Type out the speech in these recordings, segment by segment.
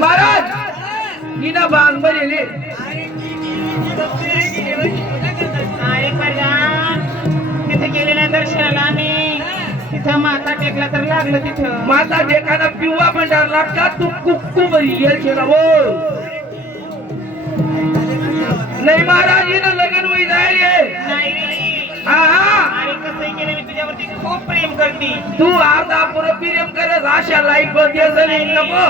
महाराज हिना बांग बरेले तिथे गेले ना दर्शनाला आम्ही तिथं माता टेकला तर लागलं तिथं माता टेकाना पिवळा भंडार लागतात तू कुक्कू बरी येल हो नाही महाराज हिनं लगन वय जायले आणि कसं केलं मी तुझ्यावरती खूप प्रेम करते तू अर्धा पुरं प्रेम करत अशा लाईफ मध्ये नाही नको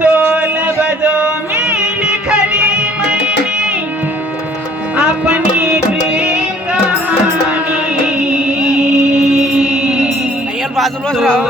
तोल बजो मेली खरी मैनी अपनी प्रेम कहानी बाजूलाच राहा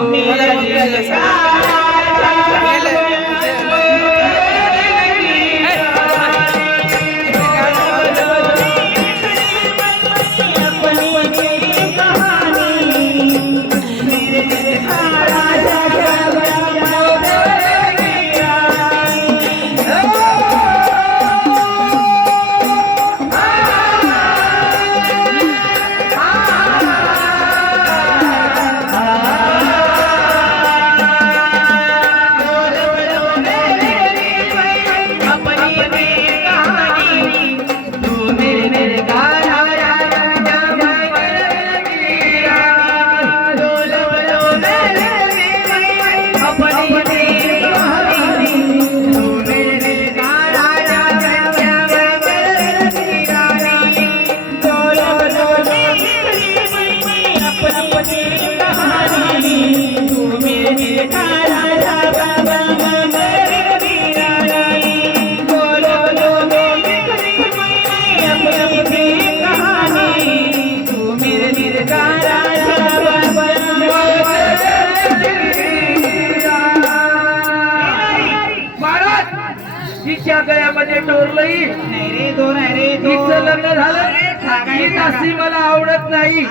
तिच्या गळ्यामध्ये टोरलंही नाही रे दोन आहे रे तिचं लग्न झालं ही दासी मला आवडत नाही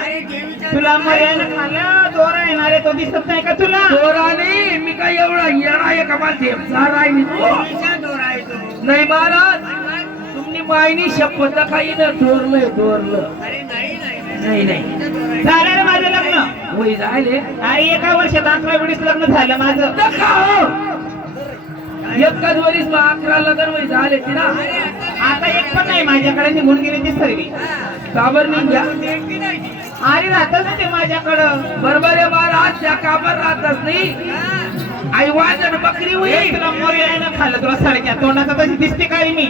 तुला मर्यादा खाल्लं दोरा येणार आहे तो दिसत नाही का तुला दोराने मी काय एवढा येणा आहे का मला ठेपणार आहे मी नाही महाराज तुम्ही मायनी शपथ काही न ठोरलंय ठोरलं नाही नाही झालं रे माझं लग्न होई जायले अरे एका वर्षात 11 वेळीस लग्न झालं माझं एकाच वरीस 11 लग्न होई झाले ती ना आता एक पण नाही माझ्याकडे निघून गेली ती सर्वी काबर नाही घ्या अरे राहतच ना ते माझ्याकडं बरोबर आहे महाराज त्या काबर राहतच नाही आई वाजन बकरी होई तुला मोर्यानं खाल्लं तुला सारख्या तोंडाचा तशी दिसते काय मी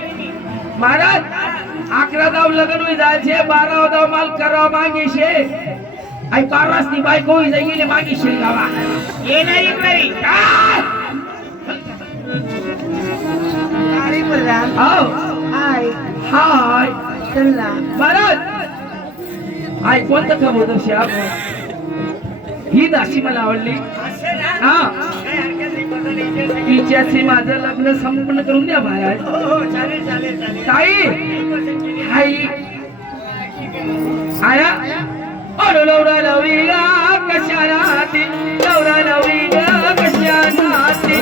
महाराज 11 दाव लग्न होई जायचे 12 दाव माल करावा मागे शे आई 12 नी बायको होई जाईले मागे शे गावा ये नाही इकडे अरे बोला हाय हाय हाय चला महाराज आई कोणतं काम होतं श्याम ही दासी मला आवडली हा तिच्याशी माझं लग्न संपन्न करून द्या बाहेर ताई हाय आया अरे लवरा लवरीला कशा राहते लवरा लवरीला कशा राहते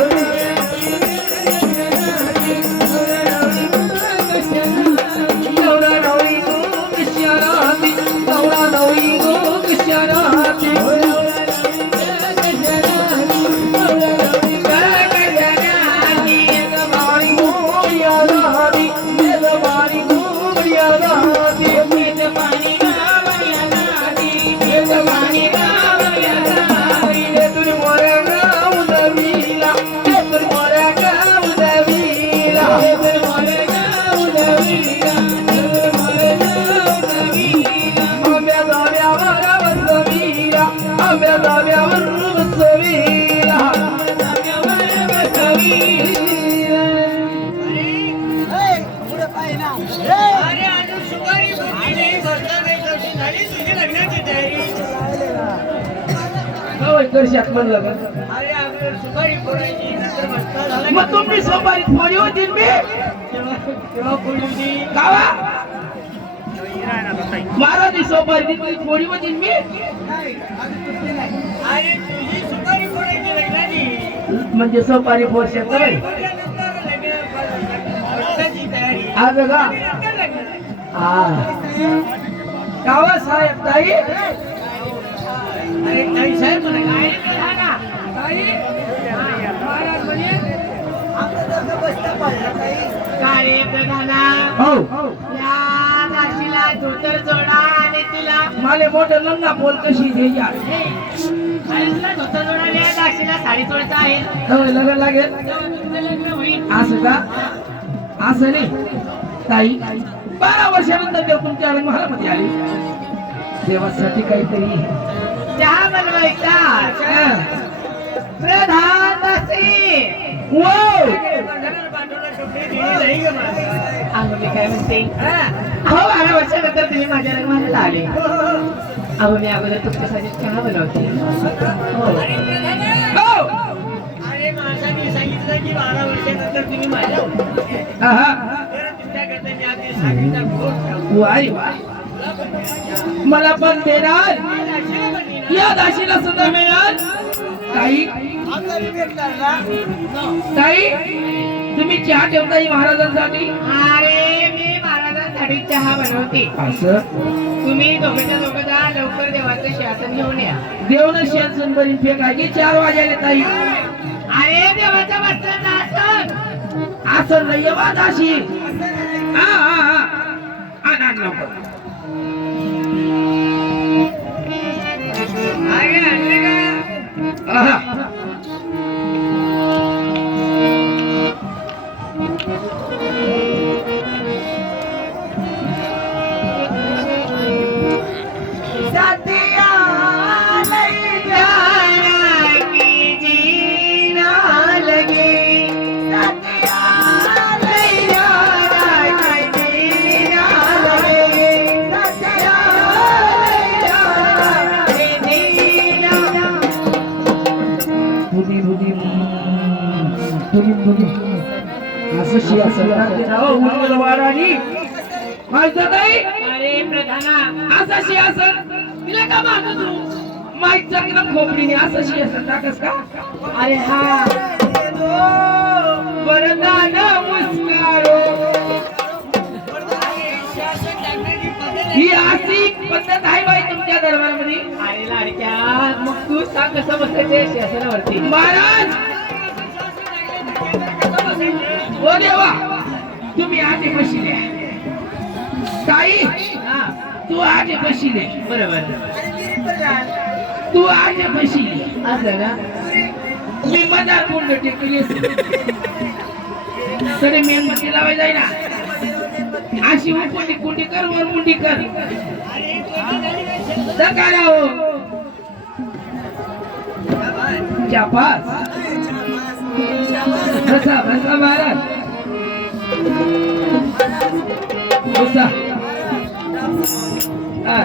मग तुम्ही सोपारी थोडी होती मी महाराज सोपारी थोडी होती मी म्हणजे सोपारी फोडशात आज का गावा साहेब ताई अरे ताई साहेब म्हणे काय रे प्रधाना? ताई महाराज म्हणे काय रे प्रधाना? हो या दाशीला धोतर जोडा आणि तिला माले मोठं लंगा बोल कशी घ्यायच्या अरे तुला धोतर जोडायला या दाशीला साडी जोडता आहे. होय लग्न लागेल तेव्हा तुझं लग्न होईल. असं का असं नाही ताई 12 वर्षानंतर देव तुमच्या महालामध्ये आली देवासाठी काहीतरी चहा बनवायचा. हा. प्रधान दासी वाव अहो मी काय म्हणते अहो 12 वर्षानंतर तुम्ही माझ्या लग्नाला आले. अहो मी अगोदर तुमच्यासाठी चहा बनवते. हो हो. अरे माणसाने सांगितलं की 12 वर्षानंतर तुम्ही माझ्या आहा. तुमच्याकडे मी आधी सांगितलं वाई वा मला पण देणार या दाशीला सुद्धा मिळाल ताई ताई तुम्ही चहा ठेवताय महाराजांसाठी अरे मी महाराजांसाठी चहा बनवते. असं तुम्ही दोघंच्या दोघं जा लवकर देवाचं शासन घेऊन या. देवनं शेण बरी फेकायची 4 वाजायला ताई अरे देवाचं बसलं आसन असं नाही वा दाशी हा हा हा आण लवकर आहा. असं सिंहासन वारानी माझं नाही अरे प्रधाना असं सिंहासन तिला का मागत तू माहीत चांगलं खोपडीने असं सिंहासन टाकस का अरे हा वरदान मुस्कारो ही अशी पद्धत आहे बाई तुमच्या दरबारामध्ये अरे लाडक्या मग तू सांग कसं बसायचं शासनावरती. महाराज ओ देवा तुम्ही आधी बसले ताई हा तू आधी बसले बरोबर तू आधी बसले असं ना. मी मधात कोंड टेकली तरी मेणबत्ती लावाय जाई ना अशी उपोटी कुंडी कर वर मुंडी कर दकाला हो चापास बसा बसा महाराज बसा हा.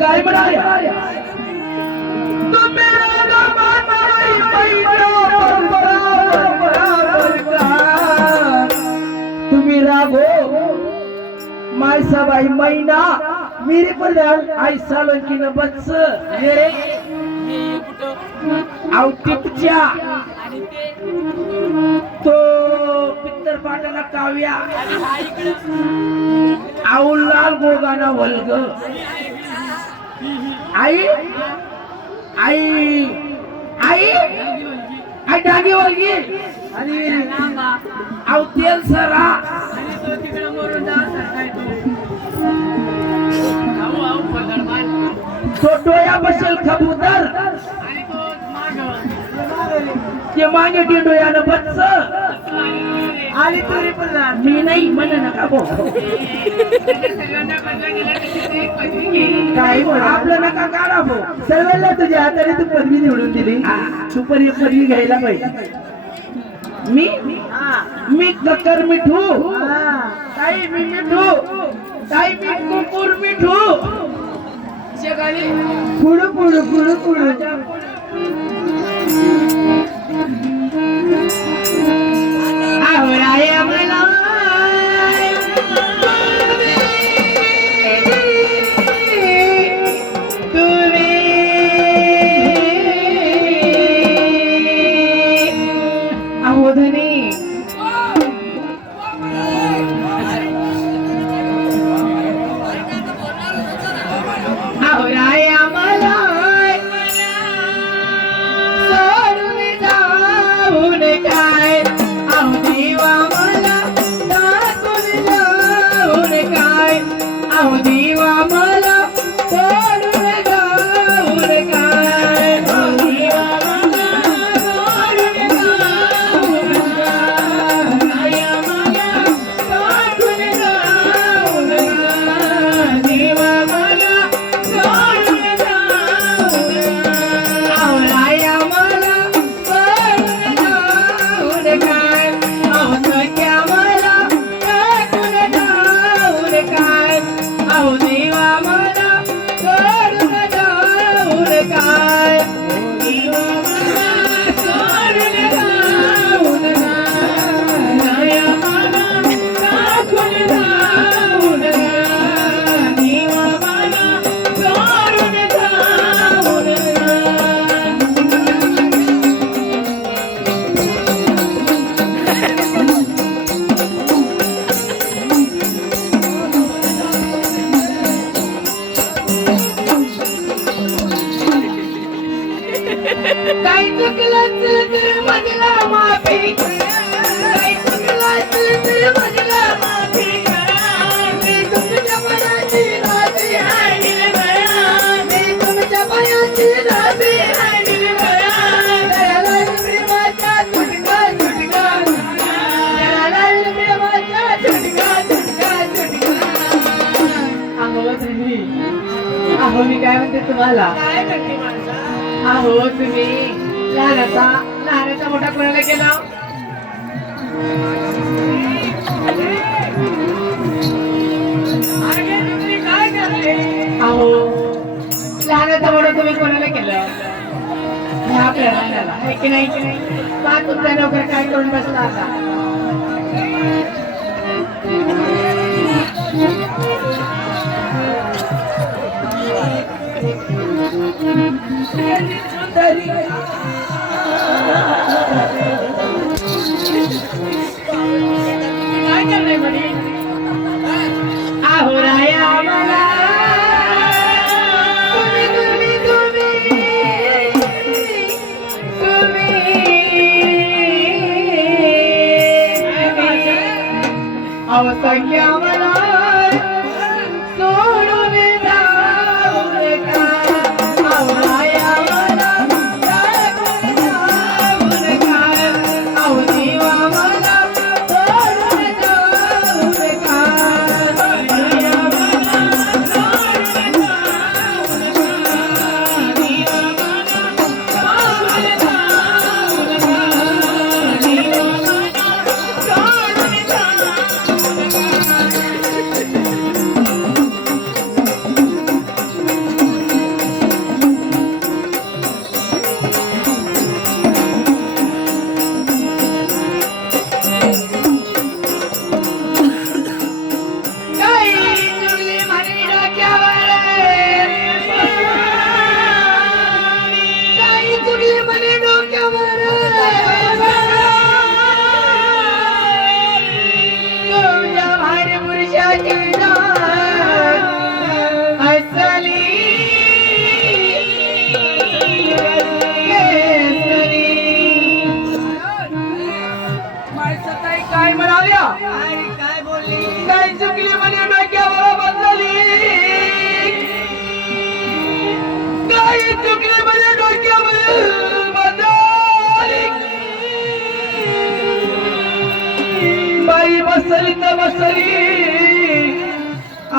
काय म्हणाले तुम्ही रागो माय सबाई मैना मेरे पर आई सालों की न बच्च मेरे आउ टिपच्या तो पित्तर पाटाला काव्या लाल गोगाना वल्ग आई आई आई आई डागी वल्गी आव तेल सरा तो डोया बसेल कबूतर ते मागे ते डोयानं बच्च आली तुरी पुन्हा मी नाही म्हण नका भाऊ काही म्हणा आपलं नका काढा भाऊ सर्वांना तुझ्या हाताने तू पदवी निवडून दिली सुपर एक पदवी घ्यायला पाहिजे मी ककर मिठू काही मी मिठू काही मी कुकुर मिठू पुढू पुढू पुढू पुढू आवराया मला अहो मी काय म्हणते तुम्हाला अहो तुम्ही लहानाचा मोठा कोणाला केला अहो लहानाचा मोठा तुम्ही कोणाला केलं आपल्या लहानाला की नाही का तुमचा नोकर काय करून बसला आता काय करणार म्हणे आहो राया मला अवसंख्या मला सोडून जाऊ नका आवराया मला सोडून जाऊ नका अहो जीवा मला सोडून जाऊ नका आवराया मला सोडून जाऊ नका जीवा मला सोडून जाऊ नका जीवा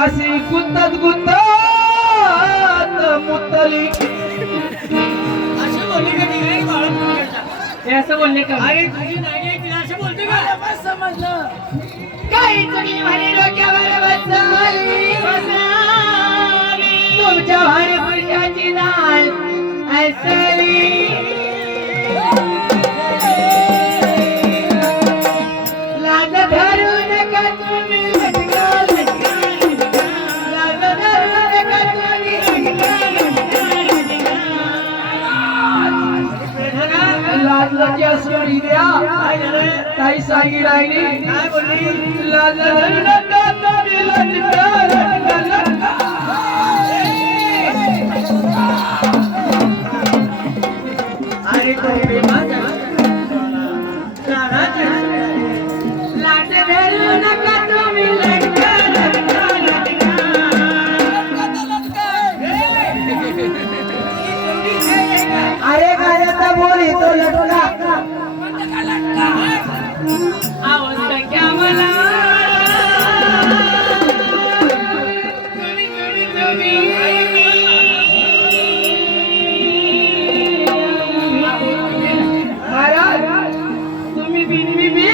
अशी गुंतत गुंतत मुतली. हे असं बोलले का? अरे तुझी नाही तिला असं बोलते का समजलं. काही चुकी म्हणे डोक्यावर बसवली. तुमच्या भारी पुरुषाची नाळ असली. लाज धरू नका तुम्ही लटका लटका. लाज धरू नका तुम्ही लाजलाच्या सोडी द्या. काही सांगी राहिली. काय बोलली? लाज धरू नका तुम्ही लटका लटका लटका. अरे तुम्ही माझा लाज धरू नका तुम्ही लटका लटका लटका. अरे गाण्याचा बोल येतो लटका. आवाज क्या मला महाराज तुम्ही बिनबी बी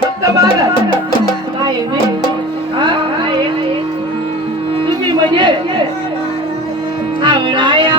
फक्त महाराज काय आहे बे? हा? तुम्ही म्हणजे आवराया